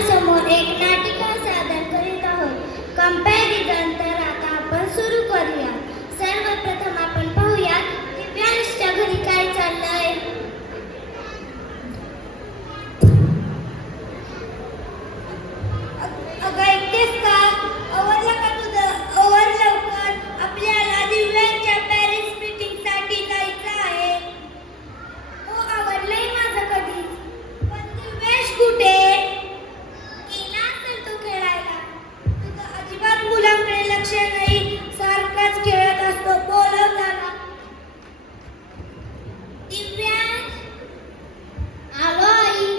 समोर एक नाटिका सादर करीत आहोत. कंपॅरिझन. तर आता आपण सुरू करूया. सर्वप्रथम आपण पाहूया दिव्यांशच्या घरी काय चाललंय. अगं ऐकतेस का? आवरलं का तुझं? आवर लवकर, आपल्याला दिव्यांच्या पॅरेंट्स मीटिंग साठी जायचं आहे. हो आवरलंय माझं कधी. पण दिव्यांश कुठे? गेला असेल तो खेळायला. तुझं अजिबात मुलांकडे लक्ष नाही, सारखाच खेळत असतो. बोलव त्याला. दिव्यांश. आलो आई.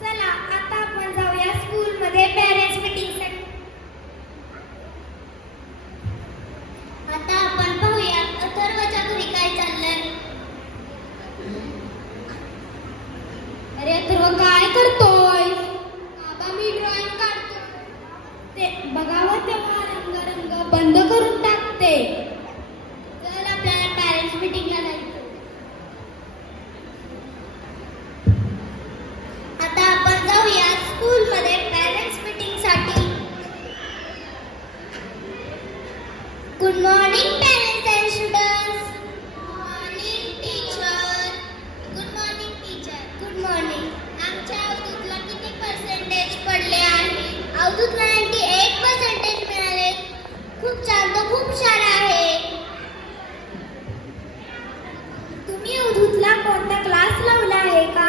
चला आता आपण जाऊया स्कूलमध्ये पॅरेंट्स मीटिंगसाठी. आता आपण पाहूया अथर्वच्या घरी काय चाललंय. अरे अथर्व काय करतोय? बाबा मी ड्रॉइंग काढतो. ते बघावं तेव्हा रंग बंद करून टाकते. चल आपल्याला पॅरेंट्स मीटिंगला जायचं. आता आपण जाऊया स्कूलमध्ये पॅरेंट्स मीटिंग साठी. Good morning parents and students. Morning teacher. Good morning teacher. Good morning. आमच्या अवधूतला किती पर्सेंटेज पडले आहे? अवधूतला 98% मिळाले. खूप छान, तो खूप छान आहे. तुम्ही अवधूतला कोणता क्लास लावला आहे का?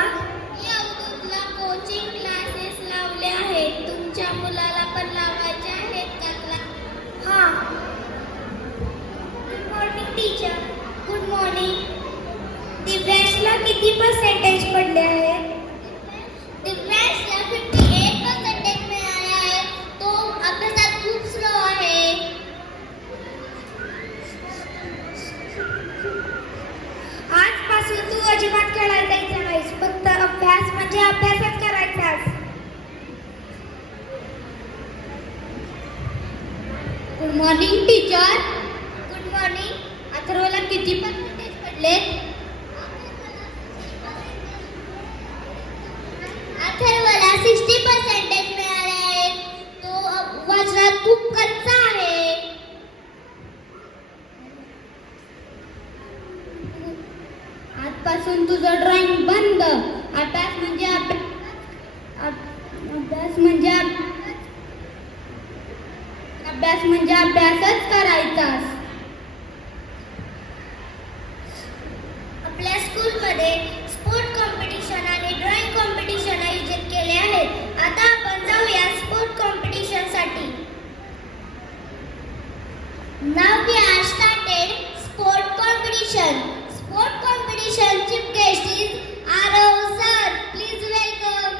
मी अवधूतला कोचिंग क्लासेस लावले आहेत. तुमच्या मुलाला पण लावायचे आहेत का क्लास? हां. Good morning teacher. Good morning. दिव्यांशला किती पर्सेंटेज पडले आहे? दिव्यांशला 58% मिळाले आहे. तो अभ्यासात खूप स्लो आहे. आजपासून तू अजिबात खेळायला जायचं नाहीस. फक्त अभ्यास म्हणजे अभ्यासच करायचास. Good morning teacher. Good morning. अथर्वला किती पर्सेंटेज पडले? अथर्वला 60% मिळाले आहेत. तो वाचनात खूप कच्चा आहे. आजपासून तुझं ड्रॉइंग बंद. अभ्यास म्हणजे अभ्यासच करायचास. आपल्या स्कूलमध्ये स्पोर्ट कॉम्पिटिशन आणि ड्रॉइंग कॉम्पिटिशन आयोजित केले आहेत. आता आपण जाऊया स्पोर्ट कॉम्पिटिशन साठी. Now we are started sport competition. Sport competition chief guest is Arav sir. Please welcome.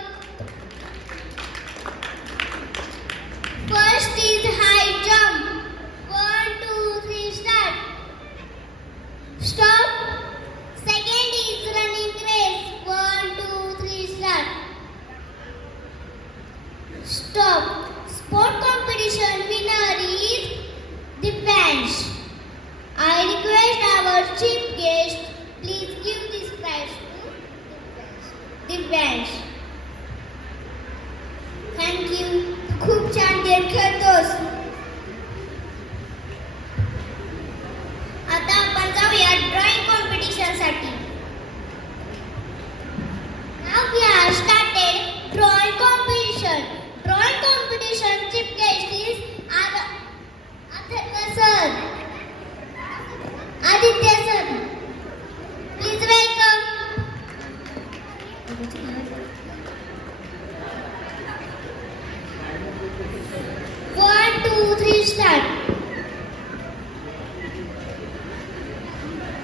First is high jump. 1, 2, 3 start. Stop. Second is running race. 1, 2, 3 start. Stop. Sport competition winner is Divyansh. I request our chief guest, please give this prize to Divyansh. Thank you. खूप छान game खेळतोस. आता आपण जाऊया drawing competition साठी. Now we are started drawing competition. Drawing competition chief guest is Athirva sir. Aditya sir. Please welcome. 1, 2, 3 start.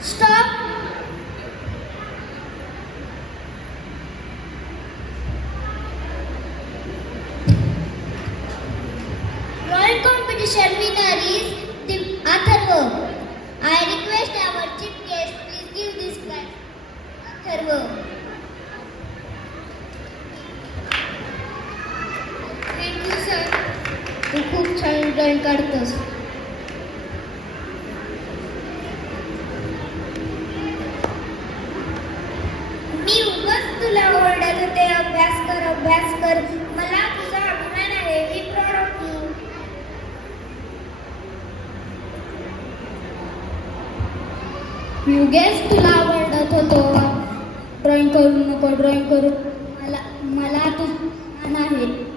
Stop. Drawing competition winner is Atharva. I request our chief guest, please give this prize. Atharva. Thank you sir. तू खूप छान drawing काढतोस. मी उगाच तुला ओरडत होते, अभ्यास कर तर मला तुझा अभिमान आहे. मी प्राऊड ऑफ यू. युगेश, तुला आवडत होतो ड्रॉइंग करू नको ड्रॉइंग करू मला मला तू आहे.